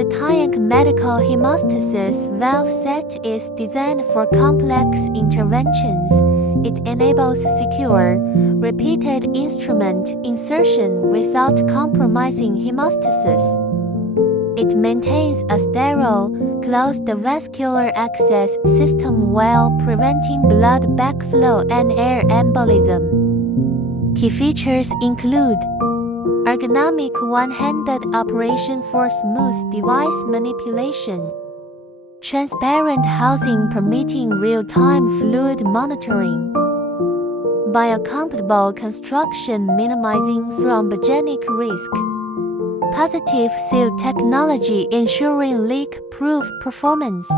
The Tianck medical hemostasis valve set is designed for complex interventions. It enables secure, repeated instrument insertion without compromising hemostasis. It maintains a sterile, closed vascular access system while preventing blood backflow and air embolism. Key features include ergonomic one-handed operation for smooth device manipulation, transparent housing permitting real-time fluid monitoring, biocompatible construction minimizing thrombogenic risk, positive seal technology ensuring leak-proof performance.